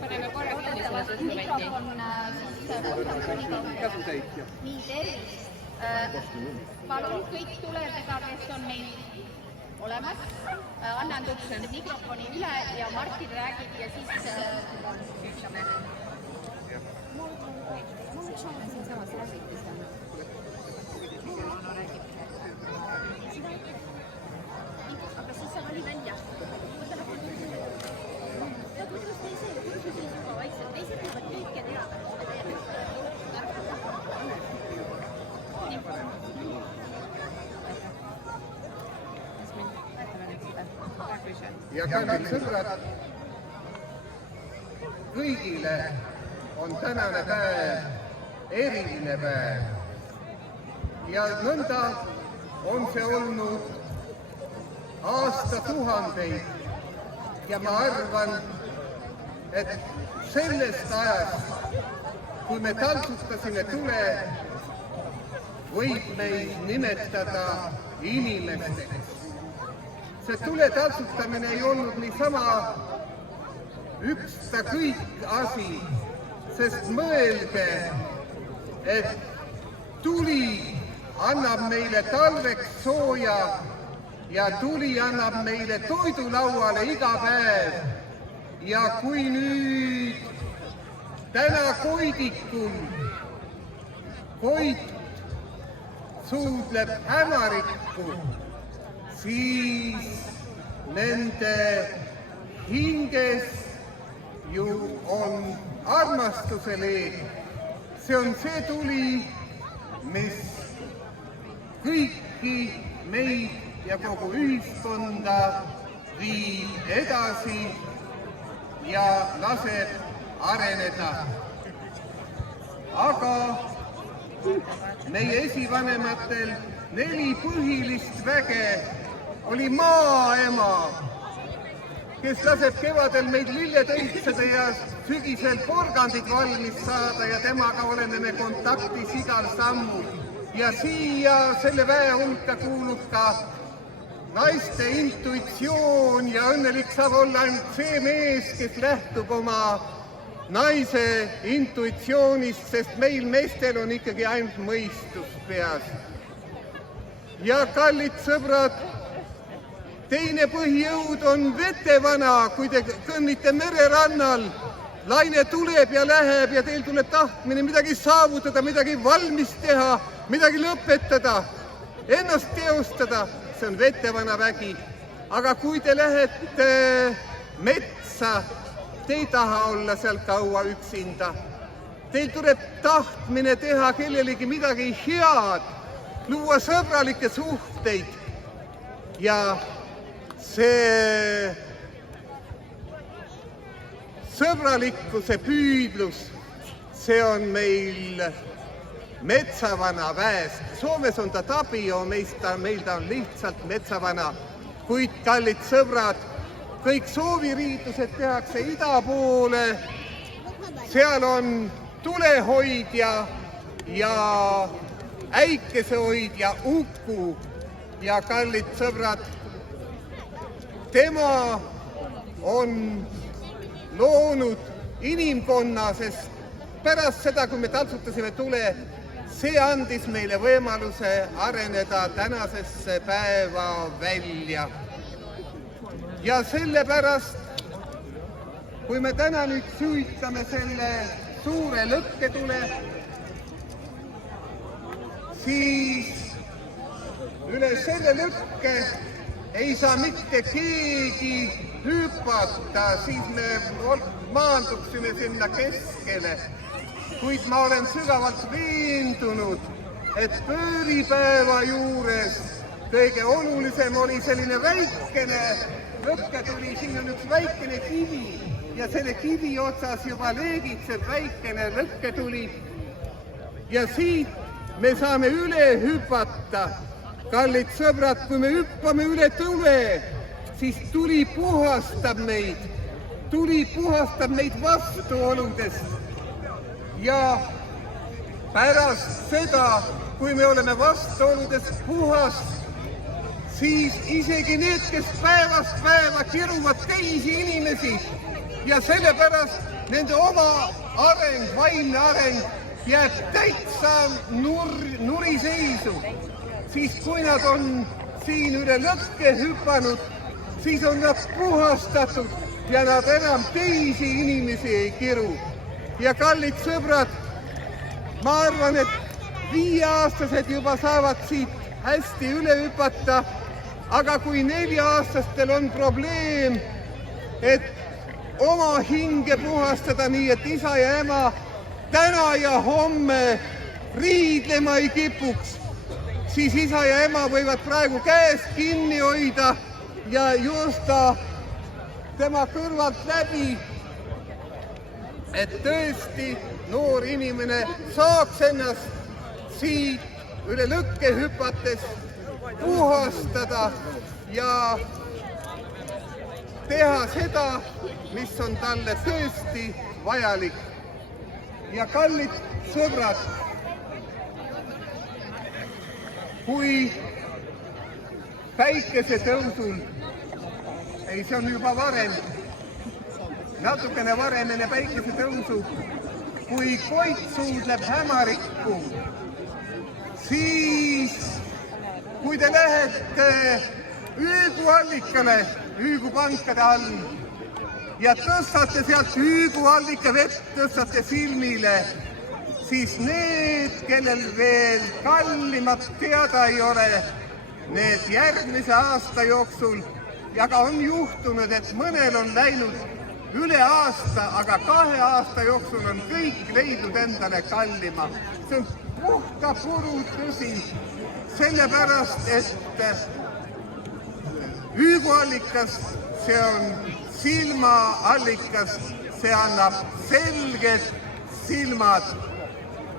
Paneme korra mikrofon nii tervist. Palun kõik tuledega, kes on meil olemas. Annan mikrofoni üle ja Martin räägib ja siis üksame. Aga siis sa vali välja. Teised võivad kõike teada. Ja kallid sõbrad, kõigile on tänane päev eriline päev. Ja nõnda on see olnud aastatuhandeid. Ja ma arvan, et sellest ajast, kui me taltsutasime tule, võib meid nimetada inimesteks. See tule taltsutamine ei olnud niisama ükstakõik asi, sest mõelge, et tuli annab meile talveks sooja ja tuli annab meile toidulauale iga päev. Ja kui nüüd täna koidikul koit suudleb hämarikku, siis nende hinges ju on armastuse leeg. See on see tuli, mis kõiki meid ja kogu ühiskonda viib edasi ja laseb areneda. Aga meie esivanematel 4 põhilist väge oli maaema, kes laseb kevadel meid lilled õitseda ja sügisel porgandid valmis saada ja temaga oleme me kontaktis igal sammul. Ja siia selle väe hulka kuulub ka naiste intuitsioon ja õnnelik saab olla ainult see mees, kes lähtub oma naise intuitsioonist, sest meil meestel on ikkagi ainult mõistus peas. Ja kallid sõbrad, teine põhijõud on vetevana, kui te kõnnite mererannal, laine tuleb ja läheb ja teil tuleb tahtmine midagi saavutada, midagi valmis teha, midagi lõpetada, ennast teostada. See on vetevana vägi. Aga kui te lähete metsa, te ei taha olla seal kaua üksinda. Teil tuleb tahtmine teha kellelegi midagi head, luua sõbralikke suhteid. Ja see sõbralikkuse püüdlus, see on meil metsavana väest. Soomes on ta Tapio, meil ta on lihtsalt metsavana. Kuid kallid sõbrad, kõik sooviriitused tehakse ida poole. Seal on tulehoidja ja äikesehoidja Uku. Ja kallid sõbrad, tema on loonud inimkonna, sest pärast seda, kui me taltsutasime tule, see andis meile võimaluse areneda tänasesse päeva välja. Ja sellepärast, kui me täna nüüd süütame selle suure lõkketule, siis üle selle lõkke ei saa mitte keegi hüpata, siis me maanduksime sinna keskele. Kuid ma olen sügavalt veendunud, et pööripäeva juures kõige olulisem oli selline väikene lõkketuli, siin on üks väikene kivi ja selle kivi otsas juba leegitseb väikene lõkketuli. Ja siit me saame üle hüpata. Kallid sõbrad, kui me hüppame üle tule, siis tuli puhastab meid vastuoludest. Ja pärast seda, kui me oleme vastuoludest puhast, siis isegi need, kes päevast päeva kiruvad teisi inimesi ja sellepärast nende oma areng, vaimne areng jääb täitsa nuriseisu, siis kui nad on siin üle lõkke hüpanud, siis on nad puhastatud ja nad enam teisi inimesi ei kiru. Ja kallid sõbrad, ma arvan, et 5-aastased juba saavad siit hästi üle hüpata, aga kui 4-aastastel on probleem, et oma hinge puhastada nii, et isa ja ema täna ja homme riidlema ei kipuks, siis isa ja ema võivad praegu käest kinni hoida ja joosta tema kõrvalt läbi, et tõesti noor inimene saaks ennast siit üle lõkke hüpates puhastada ja teha seda, mis on talle tõesti vajalik. Ja kallid sõbrad, kui päikesetõusul, ei see on juba varem, natukene varem enne päikesetõusu, kui Koit suudleb hämarikku, siis kui te lähete hüüguallikale, hüügupankade all ja tõstate sealt hüüguallika vett, tõstate silmile, siis need, kellel veel kallimat teada ei ole, need järgmise aasta jooksul, ja ka on juhtunud, et mõnel on läinud üle aasta, aga 2 aasta jooksul on kõik leidnud endale kallima. See on puhta puru tõsi, sellepärast, et hüüguallikas, see on silmaallikas, see annab selged silmad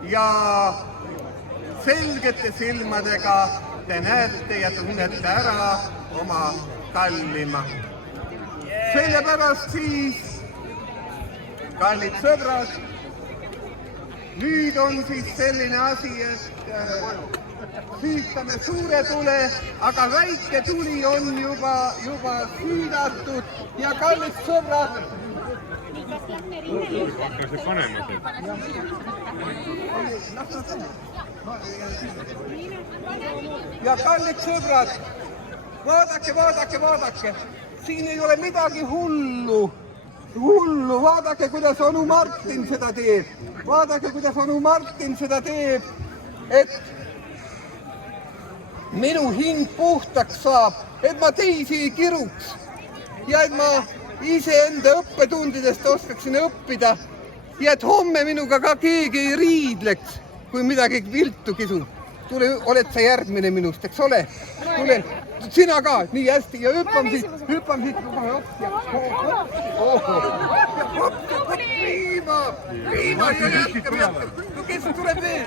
ja selgete silmadega te näete ja tunnete ära oma kallima. Sellepärast siis, kallid sõbrad, nüüd on siis selline asi, et süütame suure tule, aga väike tuli on juba süüdatud ja kallid sõbrad. Hakkas panema ja kallid sõbrad, vaadake, siin ei ole midagi hullu, vaadake, kuidas onu Martin seda teeb, et minu hing puhtaks saab, et ma teisi ei kiruks ja et ma iseenda õppetundidest oskaksin õppida ja et homme minuga ka keegi ei riidleks, kui midagi viltu kisub. Tule, oled sa järgmine minust, eks ole? Tule, sina ka, nii hästi ja hüppam siit kohe ops ja viima ja jätkab. No kes tuleb veel?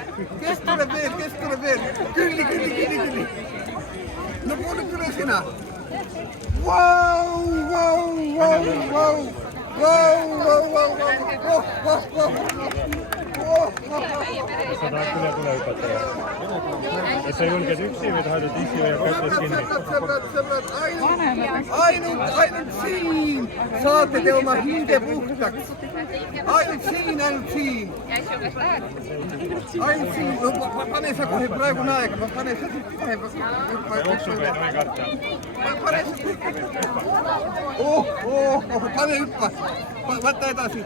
Külli. No kuule, tule sina. Vau. Sa tahad küle hüpata? Et sa julged üksi või tahad, et issi hoiab kätes kinni? Sõbrad, ainult siin saate te oma hinge puhtaks. Ainult siin. Pane sa kohe praegune aeg, pane sa kohe. Jooksuga ei tohi karta. Pane hüppa, võta edasi.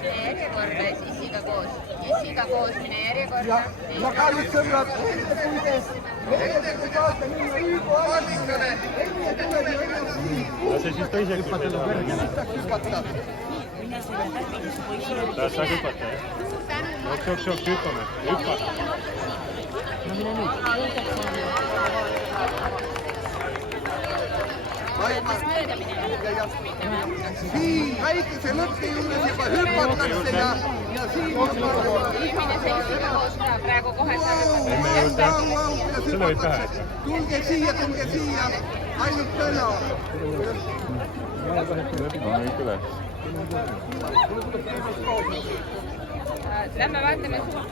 Järjekorda issiga koos mine järjekorda. Ja kallid sõbrad, kui saate minna hüüguallikale, Lase siis teiseks hüpata kõrgele. Tahad sa hüpata, jah? Jooks, hüppame. Hüppa. Siin väikese lõkke juures juba hüpatakse ja siin praegu kohe Emme juurde. Selle võid pähe. Tulge siia, ainult täna. Lähme vaatame suurt.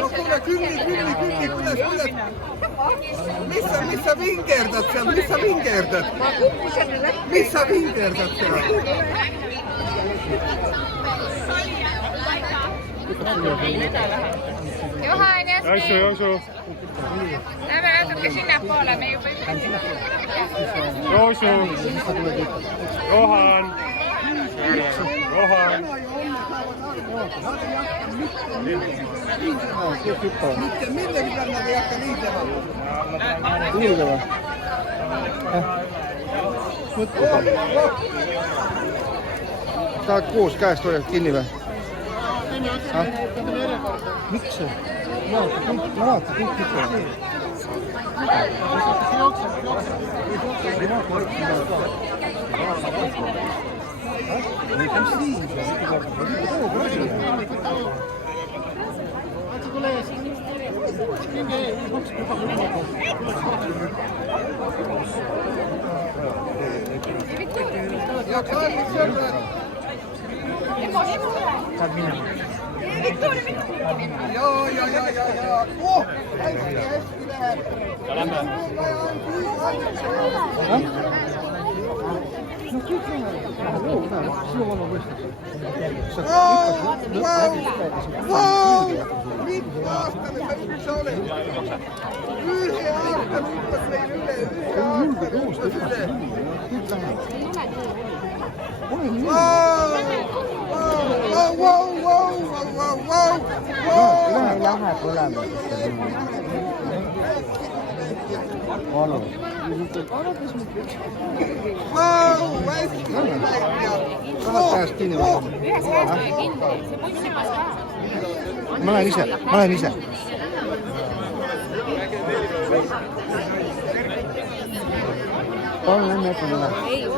No kuule, külli, kuidas? Mis sa vingerdad seal, mis sa vingerdad? Mis sa vingerdad seal? Johannes, Joosu. lähme natuke sinnapoole, me juba Joosu. Johan. Mitte millegi peal nad ei hakka liidema. Tahad koos käest hoiad kinni või? Miks see? Ma vaatan kõik kipuvad. Ja Karlis sõbrad. Ja. Oh, hästi läheb. Mitme-aastane sa oled? Ühe aasta hüppas meil üle. Lähe põlema. Palun. Tahad käest kinni võtta? Ma lähen ise. Palun enne, et ma lähen.